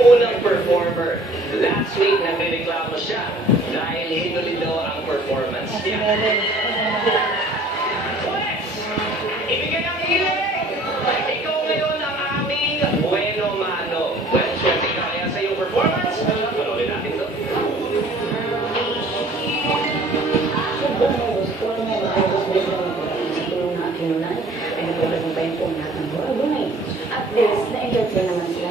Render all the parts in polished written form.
unang performer. Last week, nagreklamo siya dahil hinuli daw ang performance niya. Pwes, ibigay ang hiling! Ikaw ngayon ang aming bueno mano. Well, swerte ka kaya sa iyong performance. Panoorin natin to. At least, na-enjoy naman sila.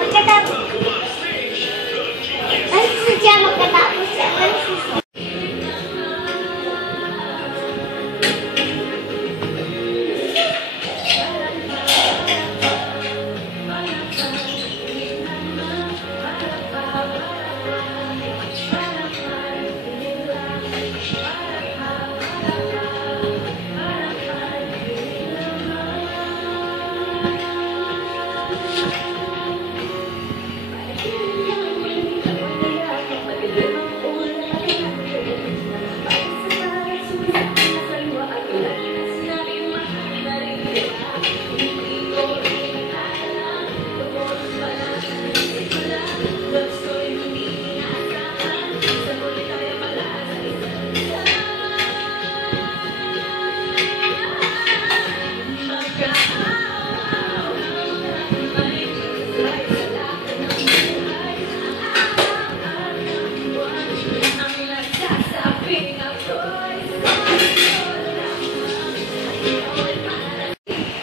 Magkatapos. Ay, sadya magkatapos.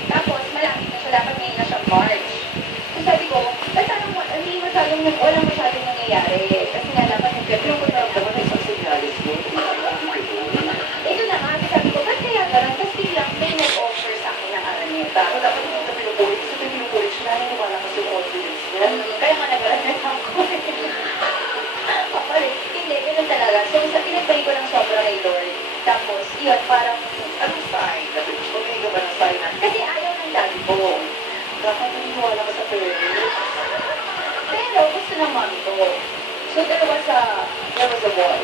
Tapos, malapit na siya. Dapat ngayon na siya March. So, sabi ko, walang masyadong nangyayari. Kasi nga dapat nag-prepare ko na ako na isang signalis mo. Ito na nga, sabi ko, ba't kaya ganun? Tapos biglang may nag-offer sa akin ng araneta. Ako dapat hindi ko pinupulit. Kasi pinupulit siya, naniwala kasi yung confidence niya. Kaya nga nag-araneta ako. Hindi, ganun talaga. So, sa pinagpay ko ng sobra kay Lord. Tapos, yun, parang, anong sign? Pagkain ka ba ng sign na? Kasi ayaw ng daddy ko. Dapat naniwala ka sa parents. Pero gusto ng mommy ko. So there was a wall.